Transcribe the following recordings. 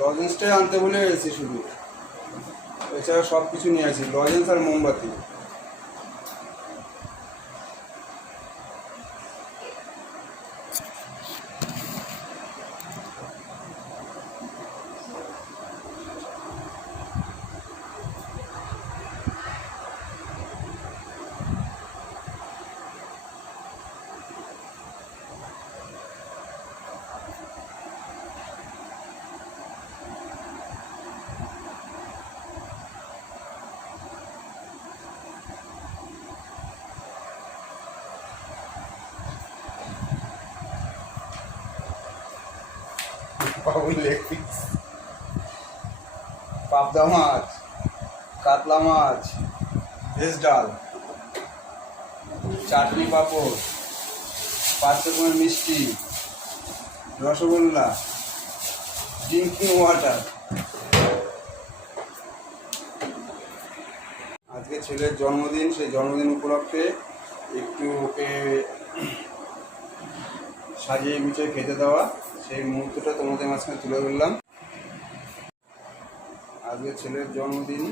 লজেন্সটাই আনতে ভুলে গেছি শুধু, এছাড়া সব কিছু নিয়ে আসি, লজেন্স আর মোমবাতি। লেগ পিস, পাবদা মাছ, কাতলা মাছ, ভেজ ডাল, চাটনি, পাঁপড়, 5 রকমের মিষ্টি, রসগোল্লা, ড্রিঙ্কিং ওয়াটার। আজকে ছেলের জন্মদিন, সেই জন্মদিন উপলক্ষে একটু ওকে সাজিয়ে গুছিয়ে খেতে দেওয়া, সেই মুহূর্তটা তোমাদের মাঝখানে তুলে ধরলাম। আজকে ছেলের জন্মদিন,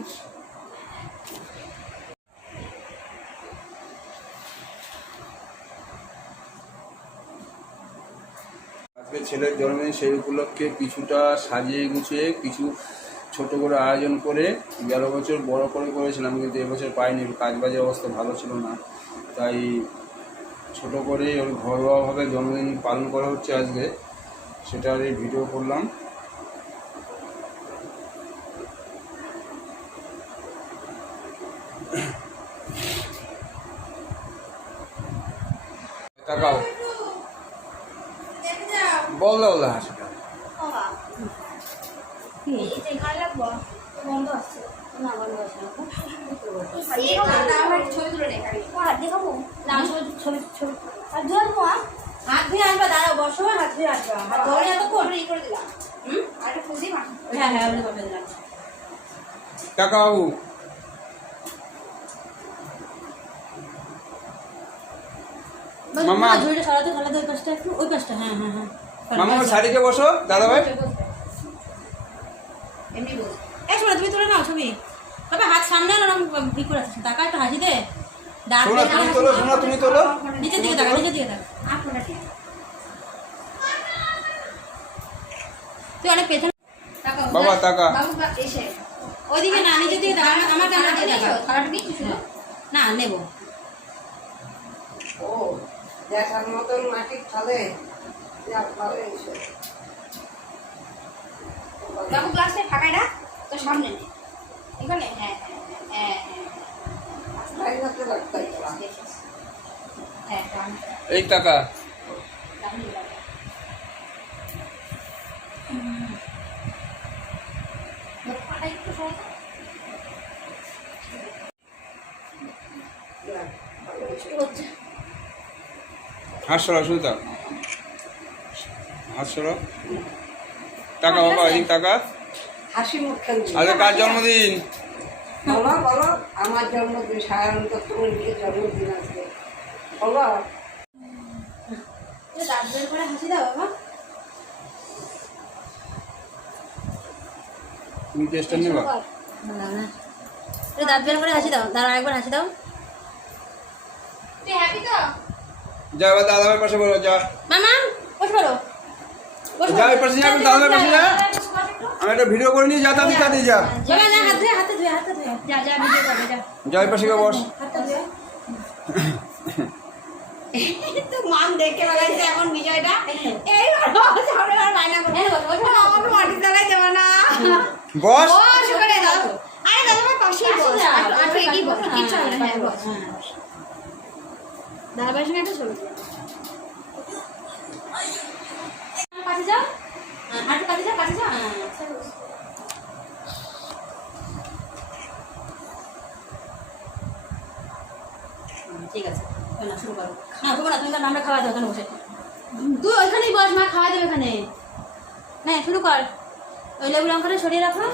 সেই উপলক্ষে কিছুটা সাজিয়ে গুছিয়ে কিছু ছোট করে আয়োজন করে, গেল বছর বড় করে করেছিলাম কিন্তু এবছর পাইনি, কাজবাজের অবস্থা ভালো ছিল না, তাই ছোট করে ওর ঘরোয়াভাবে জন্মদিন পালন করা হচ্ছে আজকে, সেটার এই ভিডিও করলাম। তাকাও, বল দাও না হাসিটা। হাত ধুয়ে আসবা, দাঁড়াও, বসো, হাত ধুয়ে আসবা, হাত ধরে এত করে করে দিলাম। আরেকটা ফুল দিই, হ্যাঁ হ্যাঁ আমি করে দিলাম। তাকাও, মামা ঝুড়িটা সরাতে সরাতে ওই পাশটা একটু, ওই পাশটা, হ্যাঁ হ্যাঁ হ্যাঁ। মামা শাড়িতে বসো, দাদা ভাই এমনি বস। এই শোনো, তুমি তুলে নাও ছবি, তবে হাত সামনে না ই করে আসছে, টাকা একটু হাসি দে। তুমি তোলো, নিচের দিকে টাকা, নিচের দিকে টাকা, আপনারা ঠিক তুই অনেক পেছনে বাবা টাকা, বাবু এসে ওইদিকে না, নিচের দিকে টাকা, আমার ক্যামেরা দিয়ে টাকা, কালারটা কি শুনো না নেব। ও দেখার মতন মাটি খালে বাবু গ্লাসে ফাঁকাই না তো সামনে নেই এখানে, হ্যাঁ হ্যাঁ হ্যাঁ হ্যাঁ। এই টাকা হাত সরা, শুধু থাক, হাত সরা, টাকা বাবা, এই টাকা। হাসি মুখে আজকে কার জন্মদিন? বলো বলো, আমার জন্মদিন, সাধারণত তোমার নিজের জন্মদিন আজকে, বলো। দাঁত বের করে হাসি দাও বাবা, তুমি টেস্টার নেবা? না না, দাঁত বের করে হাসি দাও, দাঁড়া একবার হাসি দাও। তুই হ্যাপি তো? যা এবার দাদা ভাইয়ের পাশে বলো, যা মামা বসে পড়ো, যা এই পাশে, যা দাদা ভাইয়ের পাশে, যা আমি একটা ভিডিও করে নিয়ে যা, তাড়াতাড়ি তাড়াতাড়ি যা, যা যা, হাত ধুয়ে হাতে ধুয়ে হাতে ধুয়ে যা যা, ভিডিও করবে যা, যা এই পাশে গিয়ে বস। হাতটা ধুয়ে তো মান দেখে লাগাইছে এখন বিষয়টা, এই সামনে আর বাইনা করে বসো, আমার মাটি দাঁড়াই দেব না, বস বস করে দাও। আরে দাদা ভাই পাশেই বস, আর এগিয়ে বস, কিচ্ছু হবে না, হ্যাঁ বস, দাদা ভাইয়ের সঙ্গে একটা ছবি কাছে যাও, হাঁটু কাছে যাও, কাছে যাও, ঠিক আছে, না শুরু করো, না তোমার না, তুমি তার নামটা খাওয়া দাও ওখানে বসে, তুই ওইখানেই বস, মা খাওয়া দেবে এখানে, না শুরু কর, ওই লেবু লঙ্কাটা সরিয়ে রাখো।